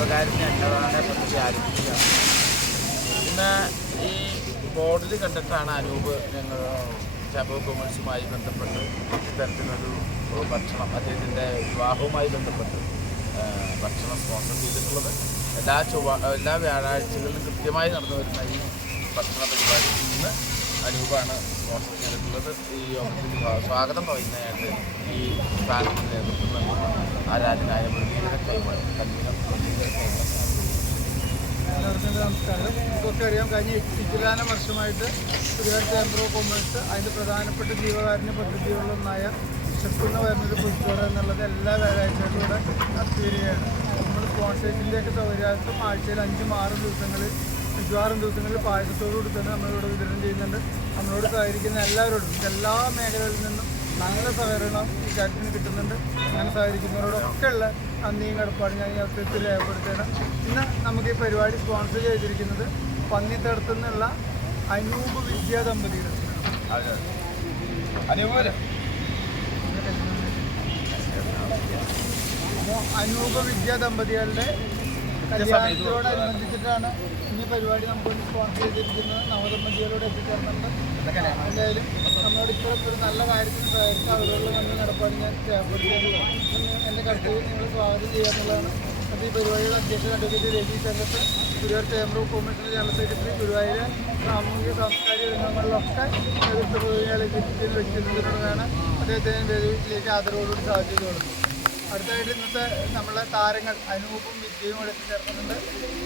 ജീവകാരുണ്യ അന്നദാന പദ്ധതി ആരംഭിക്കുകയാണ് ഇന്ന് ഈ ബോർഡിൽ കണ്ടിട്ടാണ് അനൂപ് ഞങ്ങൾ ചാമ്പോ കൊമേഴ്സുമായി ബന്ധപ്പെട്ട് ഇത്തരത്തിലൊരു ഭക്ഷണം അദ്ദേഹത്തിന്റെ വിവാഹവുമായി ബന്ധപ്പെട്ട് ഭക്ഷണം സ്പോൺസർ ചെയ്തിട്ടുള്ളത്. എല്ലാ ചൊവ്വ എല്ലാ വ്യാഴാഴ്ചകളിലും കൃത്യമായി നടന്നു വരുന്ന ഈ ഭക്ഷണ പരിപാടി ഇന്ന് അനൂപാണ് സ്പോൺസർ ചെയ്തിട്ടുള്ളത്. ഈ യോഗത്തിൽ സ്വാഗതം പറയുന്നതായിട്ട് ഈ സ്ഥാനത്തിന് നേതൃത്വം ആരാധനായ നമസ്കാരം. നമുക്കൊക്കെ അറിയാം കഴിഞ്ഞ ഇച്ചിലാന വർഷമായിട്ട് ഗുജറാത്ത് ചേംബർ ഓഫ് കൊമേഴ്സ് അതിന്റെ പ്രധാനപ്പെട്ട ജീവകാരുണ്യ പദ്ധതികളിലൊന്നായ വിശക്കുന്ന വരുന്നത് പുസ്തകം എന്നുള്ളത് എല്ലാ വ്യാഴാഴ്ചകളിലൂടെ നടത്തി വരികയാണ് നമ്മൾ സ്പോൺസേഴ്സിന്റെയൊക്കെ സൗകര്യാർത്ഥം ആഴ്ചയിൽ അഞ്ചും ആറും ദിവസങ്ങളിൽ മിക്കവാറും ദിവസങ്ങളിൽ പായസത്തോടു കൂടി തന്നെ നമ്മളിവിടെ വിതരണം ചെയ്യുന്നുണ്ട്. നമ്മളോട് സഹകരിക്കുന്ന എല്ലാവരോടും എല്ലാ മേഖലകളിൽ നിന്നും നല്ല സഹകരണം ഈ കാര്യത്തിന് കിട്ടുന്നുണ്ട്. അങ്ങനെ സഹകരിക്കുന്നവരോടൊക്കെ ഉള്ള നന്ദിയും കടപ്പാടും ഞാൻ ഈ അവസരത്തിൽ രേഖപ്പെടുത്തുകയാണ്. ഇന്ന് നമുക്ക് ഈ പരിപാടി സ്പോൺസർ ചെയ്തിരിക്കുന്നത് പന്നിത്തടത്തു നിന്നുള്ള അനൂപ് വിദ്യാ ദമ്പതികൾ അനൂപ വിദ്യാ ദമ്പതികളുടെ കല്യാണത്തോടനുബന്ധിച്ചിട്ടാണ് ഈ പരിപാടി നമുക്കൊന്ന് സ്പോൺസർ ചെയ്തിരിക്കുന്നത്. നവദമ്പതികളോട് എത്തിച്ചേർന്നുണ്ട് എന്തായാലും നമ്മളോട് ഇപ്പോഴും ഒരു നല്ല കാര്യത്തിന് സഹായിച്ച അവരോടുള്ള നന്ദി നടപ്പാട് ഞാൻ എന്റെ കർത്തവ്യം നിങ്ങൾ സ്വാഗതം ചെയ്യാന്നുള്ളതാണ് അപ്പോൾ ഈ പരിപാടിയുടെ അധ്യക്ഷൻ advocate Ravi Chandrath Guruvayur chamber of കോമേഴ്സിന്റെ general secretary Guruvayur സാമൂഹിക സാംസ്കാരിക രംഗങ്ങളിലൊക്കെ നേതൃത്വ എത്തിക്കുന്ന വ്യക്തിത്വത്തിനോടാണ് അദ്ദേഹത്തിന് വേദിയിലേക്ക് ആദരവോടുകൂടി സാധിച്ചു കൊടുക്കുന്നത് അടുത്തായിട്ട് ഇന്നത്തെ നമ്മളെ താരങ്ങൾ അനൂപും വിജയും കൂടെ എത്തിച്ചേർക്കുന്നുണ്ട്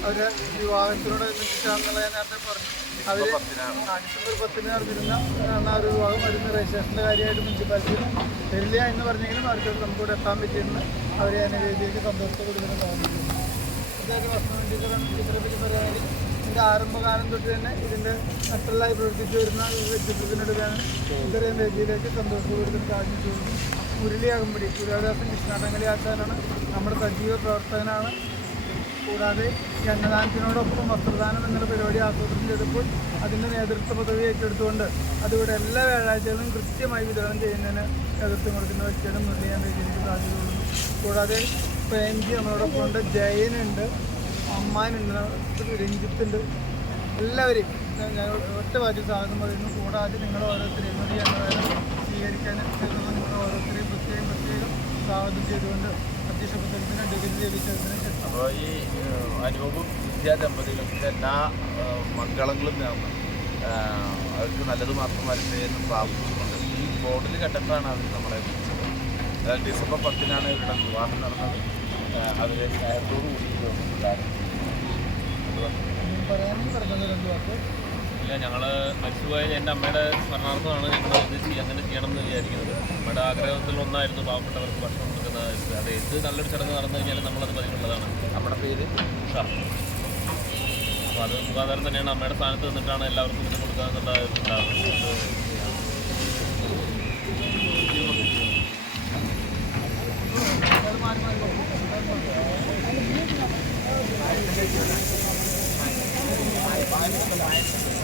അവർ വിവാഹത്തിനോട് ബന്ധിച്ചാണെന്നുള്ള ഞാൻ നേരത്തെ പറഞ്ഞു. അവർ ആ, ഡിസംബർ പത്തിന് നടന്നിരുന്ന ആ ഒരു വിവാഹം വരുന്ന രജിസ്ട്രേഷന്റെ കാര്യമായിട്ട് മുനിസിപ്പാലിറ്റിയിൽ വരില്ല എന്ന് പറഞ്ഞെങ്കിലും അടുത്തോട്ട് നമുക്കിവിടെ എത്താൻ പറ്റിയെന്ന് അവരെ അതിനെ വേദിയിലേക്ക് സന്തോഷത്തെ കൊടുക്കുന്ന തോന്നുന്നു ഇതൊക്കെ ഭക്ഷണം ടീച്ചറാണ് ചിത്രത്തിൽ പറയുകയാണെങ്കിൽ ഇതിന്റെ ആരംഭകാലം തൊട്ട് തന്നെ ഇതിന്റെ നട്ടലായി പ്രവർത്തിച്ചു വരുന്ന ഈ വ്യക്തിത്വത്തിനടുക്കാണ് ഇത്രയും വേദിയിലേക്ക് സന്തോഷത്തോടെ സാധിച്ചിട്ടുള്ളത് മുരളി അകമ്പടി സൂര്യാദാസൻ കൃഷ്ണാട്ടങ്കലി ആശാനാണ് നമ്മുടെ സജീവ പ്രവർത്തകനാണ്. കൂടാതെ ഈ അന്നദാനത്തിനോടൊപ്പം വസ്ത്രദാനം എന്നുള്ള പരിപാടി ആസൂത്രണം ചെയ്തപ്പോൾ അതിന്റെ നേതൃത്വ പദവി ഏറ്റെടുത്തുകൊണ്ട് അതിവിടെ എല്ലാ വ്യാഴാഴ്ചകളും കൃത്യമായി വിതരണം ചെയ്യുന്നതിന് നേതൃത്വം കൊടുക്കുന്ന വ്യക്തിയാണ് മുരളി എന്ന രീതിയിലേക്ക് സാധ്യതയുള്ളൂ കൂടാതെ പ്രേംജി നമ്മളോടൊപ്പം ഉണ്ട് ജയനുണ്ട് അമ്മാനുണ്ട് രഞ്ജിത്തുണ്ട്. എല്ലാവരെയും ഞാൻ ഒറ്റ വാചി സ്വാഗതം പറയുന്നു. കൂടാതെ നിങ്ങൾ ഓരോരുത്തരെയും എന്നതാണ് സ്വീകരിക്കാൻ എത്തുന്ന നിങ്ങൾ ഓരോരുത്തരെയും പ്രത്യേകം പ്രത്യേകം സ്വാഗതം ചെയ്തുകൊണ്ട് അധ്യക്ഷ പ്രസംഗത്തിന് അഡ്വക്കേറ്റ് ലഭിച്ചതിന് ശേഷം. അപ്പോൾ ഈ അനുഭവം അനൂപും വിദ്യാ ദമ്പതികൾക്ക് എല്ലാ മംഗളങ്ങളും നേർന്ന്. അവർക്ക് നല്ലത് മാത്രം വരട്ടെ എന്ന് പ്രാർത്ഥിച്ചുകൊണ്ട് ഈ ബോർഡിൽ കെട്ടപ്പാണ് അവർ നമ്മളെ വിളിച്ചത്. അതായത് ഡിസംബർ പത്തിനാണ് ഇവരുടെ വിവാഹം നടന്നത്. അവർ അവരെ സ്നേഹത്തോടു കൂടി പറയാനും പറഞ്ഞത് രണ്ടു വാക്ക് ഇല്ല ഞങ്ങൾ മരിച്ചുപോയ എന്റെ അമ്മയുടെ സ്മരണാർത്ഥമാണ് ഞങ്ങൾ ഇത് ചെയ്യ- അങ്ങനെ ചെയ്യണം എന്ന് വിചാരിക്കുന്നത്. നമ്മുടെ ആഗ്രഹത്തിൽ ഒന്നായിരുന്നു പാവപ്പെട്ടവർക്ക് ഭക്ഷണം കൊടുക്കുന്ന. അത് എന്ത് നല്ലൊരു ചടങ്ങ് നടന്നു കഴിഞ്ഞാൽ നമ്മളത് പതിവുള്ളതാണ്. നമ്മുടെ പേര് ഉഷ. അപ്പോൾ അത് മുഖാന്തരം തന്നെയാണ് അമ്മയുടെ സ്ഥാനത്ത് നിന്നിട്ടാണ് എല്ലാവർക്കും ഇത് കൊടുക്കുക എന്നുള്ള Thank അത്